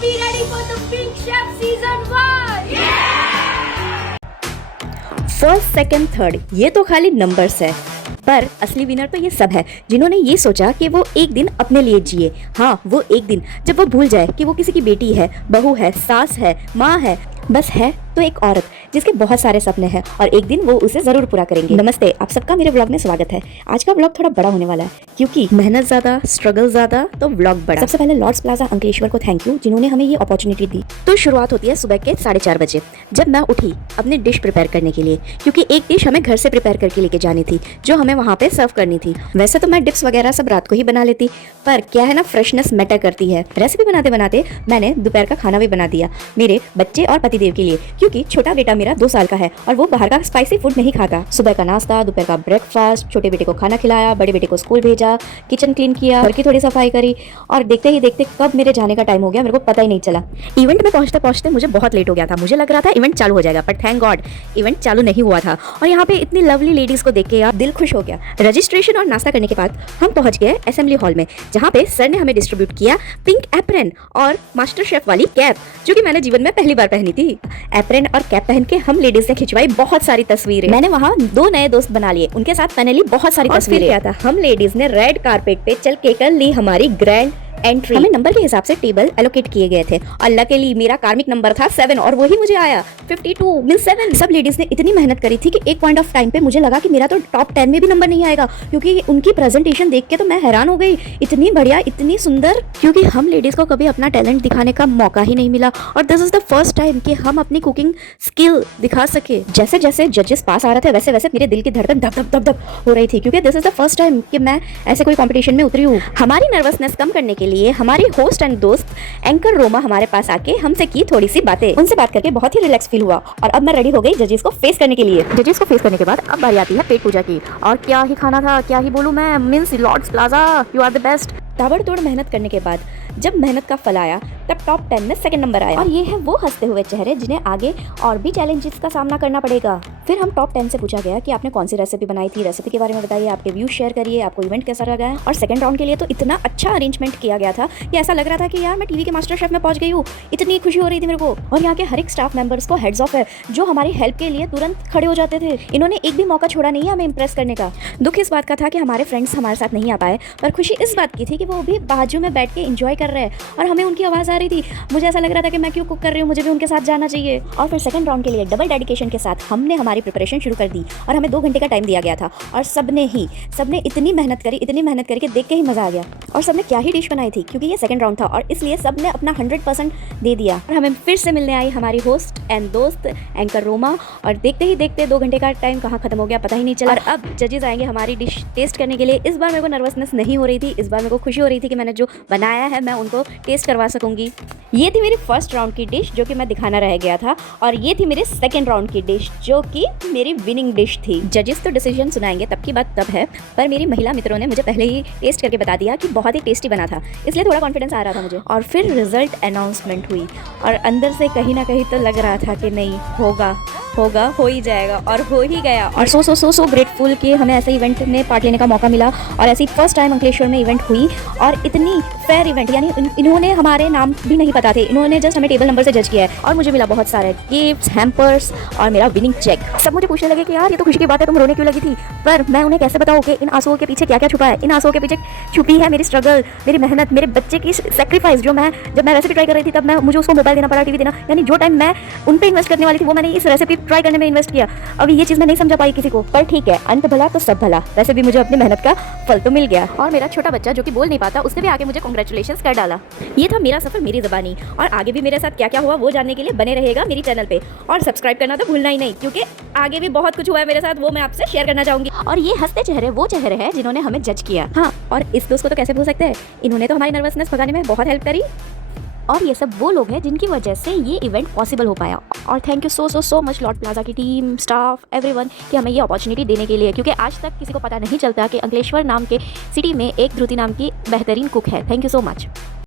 be ready for the Pink Chef Season 1! First, second, third ये तो खाली numbers है, पर असली विनर तो ये सब है जिन्होंने ये सोचा कि वो एक दिन अपने लिए जिए। हाँ, वो एक दिन जब वो भूल जाए कि वो किसी की बेटी है, बहू है, सास है, माँ है, बस है तो एक औरत जिसके बहुत सारे सपने हैं और एक दिन वो उसे जरूर पूरा करेंगे। नमस्ते, आप सबका मेरे व्लॉग में स्वागत है। आज का व्लॉग थोड़ा बड़ा होने वाला है क्योंकि मेहनत ज्यादा, स्ट्रगल ज्यादा तो व्लॉग बड़ा। सबसे पहले लॉर्ड्स प्लाजा अंकलेश्वर को थैंक यू जिन्होंने हमें ये अपॉर्चुनिटी दी। तो शुरुआत होती है सुबह के 4:30 बजे जब मैं उठी अपनी डिश प्रिपेयर करने के लिए, क्योंकि एक डिश हमें घर से प्रिपेयर करके लेके जानी थी जो हमें वहाँ पे सर्व करनी थी। वैसे तो मैं डिप्स वगैरह सब रात को ही बना लेती, पर क्या है ना, फ्रेशनेस मैटर करती है। रेसिपी बनाते बनाते मैंने दोपहर का खाना भी बना दिया मेरे बच्चे और पतिदेव के लिए, क्योंकि छोटा बेटा मेरा 2 साल का है और वो बाहर का स्पाइसी फूड नहीं खाता। सुबह का नाश्ता, दोपहर का ब्रेकफास्ट, छोटे बेटे को खाना खिलाया, बड़े बेटे को स्कूल भेजा, किचन क्लीन किया, घर की थोड़ी सफाई करी और देखते ही देखते कब मेरे जाने का टाइम हो गया मेरे को पता ही नहीं चला। इवेंट में पहुंचते पहुंचते मुझे बहुत लेट हो गया था। मुझे लग रहा था इवेंट चालू हो जाएगा, बट थैंक गॉड इवेंट चालू नहीं हुआ था। और यहाँ पे इतनी लवली लेडीज को देख के यार दिल खुश हो गया। रजिस्ट्रेशन और नाश्ता करने के बाद हम पहुंच गए असेंबली हॉल में, जहाँ पे सर ने हमें डिस्ट्रीब्यूट किया पिंक एप्रन और मास्टर शेफ वाली कैप, जो कि मैंने जीवन में पहली बार पहनी थी। एप्रन और कैप पहन के हम लेडीज ने खिंचवाई बहुत सारी तस्वीरें। मैंने वहाँ 2 नए दोस्त बना लिए, उनके साथ मैंने ली बहुत सारी तस्वीरें। क्या था, हम लेडीज ने रेड कारपेट पे चल के कर ली हमारी ग्रैंड एंट्री। हमें नंबर के हिसाब से टेबल एलोकेट किए गए थे और लकीली मेरा कार्मिक नंबर था 7 और वही मुझे आया 52 मींस 7। सब लेडीज ने इतनी मेहनत करी थी कि एक पॉइंट ऑफ टाइम पे मुझे लगा कि मेरा तो टॉप 10 में भी नंबर नहीं आएगा, क्योंकि उनकी प्रेजेंटेशन देख के तो मैं हैरान हो गई। इतनी बढ़िया, इतनी सुंदर, क्योंकि हम लेडीज को कभी अपना टैलेंट दिखाने का मौका ही नहीं मिला और this is the first time कि हम अपनी कुकिंग स्किल दिखा सके। जैसे जैसे जजेस पास आ रहे थे वैसे वैसे मेरे दिल की धड़कन धक धक धक धक हो रही थी, क्योंकि this is the first time कि मैं ऐसे कोई कॉम्पिटिशन में उतरी हूँ। हमारी नर्वसनेस कम करने के लिए हमारी होस्ट एंड दोस्त एंकर रोमा हमारे पास आके हमसे की थोड़ी सी बातें। उनसे बात करके बहुत ही रिलैक्स फील हुआ और अब मैं रेडी हो गई जजेस को फेस करने के लिए। जजेस को फेस करने के बाद अब बारी आती है पेट पूजा की, और क्या ही खाना था, क्या ही बोलूं मैं, means Lords plaza you are the best. ताबड़तोड़ मेहनत करने के बाद जब मेहनत का फल आया तब टॉप 10 में सेकंड नंबर आया, और ये है वो हंसते हुए चेहरे जिन्हें आगे और भी चैलेंजेस का सामना करना पड़ेगा। फिर हम टॉप 10 से पूछा गया कि आपने कौन सी रेसिपी बनाई थी, रेसिपी के बारे में बताइए, आपके व्यूज शेयर करिए, आपको इवेंट कैसा लगा। और सेकंड राउंड के लिए तो इतना अच्छा अरेंजमेंट किया गया था कि ऐसा लग रहा था कि यार मैं टीवी के मास्टर शेफ में पहुंच गई हूँ। इतनी खुशी हो रही थी मेरे को। और यहाँ के हर एक स्टाफ मेंबर्स को हेड्स ऑफ है जो हमारी हेल्प के लिए तुरंत खड़े हो जाते थे। इन्होंने एक भी मौका छोड़ा नहीं है हमें इम्प्रेस करने का। दुख इस बात का था कि हमारे फ्रेंड्स हमारे साथ नहीं आ पाए, पर खुशी इस बात की थी कि वो भी बाजू में बैठ के एंजॉय कर रहे हैं और हमें उनकी आवाज़ आ रही थी। मुझे ऐसा लग रहा था कि मैं क्यों कुक कर रही हूँ, मुझे भी उनके साथ जाना चाहिए। और फिर सेकंड राउंड के लिए डबल डेडिकेशन के साथ हमने हमारी प्रिपरेशन शुरू कर दी और हमें 2 घंटे का टाइम दिया गया था। और सबने इतनी मेहनत करी कि देख के ही मजा आ गया। और सबने क्या ही डिश बनाई थी, क्योंकि ये सेकंड राउंड था और इसलिए सबने अपना 100% दे दिया। और हमें फिर से मिलने आई हमारी होस्ट एंड दोस्त एंकर रोमा, और देखते ही देखते 2 घंटे का टाइम कहाँ खत्म हो गया पता ही नहीं चला। और अब जजेस आएंगे हमारी डिश टेस्ट करने के लिए। इस बार मेरे को नर्वसनेस नहीं हो रही थी, इस बार मेरे को खुशी हो रही थी कि मैंने जो बनाया है मैं उनको टेस्ट करवा सकूंगी। ये थी मेरी फर्स्ट राउंड की डिश जो कि मैं दिखाना रह गया था, और ये थी मेरे सेकंड राउंड की डिश जो कि मेरी विनिंग डिश थी। जजेस तो डिसीजन सुनाएंगे, तब की बात तब है, पर मेरी महिला मित्रों ने मुझे पहले ही टेस्ट करके बता दिया कि बहुत ही टेस्टी बना था, इसलिए थोड़ा कॉन्फिडेंस आ रहा था मुझे। और फिर रिजल्ट अनाउंसमेंट हुई और अंदर से कहीं ना कहीं तो लग रहा था कि नहीं होगा, हो ही जाएगा, और हो ही गया। और सो ग्रेटफुल कि हमें ऐसे इवेंट में पार्ट लेने का मौका मिला। और ऐसी फर्स्ट टाइम अंकलेश्वर में इवेंट हुई और इतनी फेयर इवेंट, यानी इन्होंने हमारे नाम भी नहीं पता थे, इन्होंने जस्ट हमें टेबल नंबर से जज किया है। और मुझे मिला बहुत सारे गिफ्ट्स, हैम्पर्स और मेरा विनिंग चेक। सब मुझे पूछने लगे कि यार ये तो खुशी की बात है, तुम रोने क्यों लगी थी। पर मैं उन्हें कैसे बताऊँ कि इन आंसुओं के पीछे क्या क्या छुपा है। इन आंसुओं के पीछे छुपी है मेरी स्ट्रगल, मेरी मेहनत, मेरे बच्चे की सेक्रीफाइस। जब मैं रेसिपी ट्राई कर रही थी तब मुझे उसको मोबाइल देना पड़ा, टीवी देना, यानी जो टाइम मैं उन पर इन्वेस्ट करने वाली थी वो मैंने इस रेसिपी ट्राई करने में इन्वेस्ट किया। अभी ये चीज़ मैं नहीं समझा पाई किसी को, पर ठीक है, अंत भला तो सब भला। वैसे भी मुझे अपनी मेहनत का फल तो मिल गया। और मेरा छोटा बच्चा जो कि बोल नहीं पाता, उसने भी आके मुझे कांग्रेचुलेशंस कर डाला। ये था मेरा सफर, मेरी ज़बानी। और आगे भी मेरे साथ क्या क्या हुआ वो जानने के लिए बने रहेगा मेरी चैनल पे, और सब्सक्राइब करना तो भूलना ही नहीं, क्योंकि आगे भी बहुत कुछ हुआ है मेरे साथ, वो मैं आपसे शेयर करना चाहूंगी। और ये हंसते चेहरे वो चेहरे हैं जिन्होंने हमें जज किया। हाँ, और इस दोस्त को तो कैसे भूल सकते हैं, इन्होंने तो हमारी नर्वसनेस भगाने में बहुत हेल्प करी। और ये सब वो लोग हैं जिनकी वजह से ये इवेंट पॉसिबल हो पाया। और thank you so much Lord plaza की टीम, स्टाफ, एवरीवन कि हमें ये अपॉर्चुनिटी देने के लिए, क्योंकि आज तक किसी को पता नहीं चलता कि अंकलेश्वर नाम के सिटी में एक ध्रुति नाम की बेहतरीन कुक है। Thank you so much.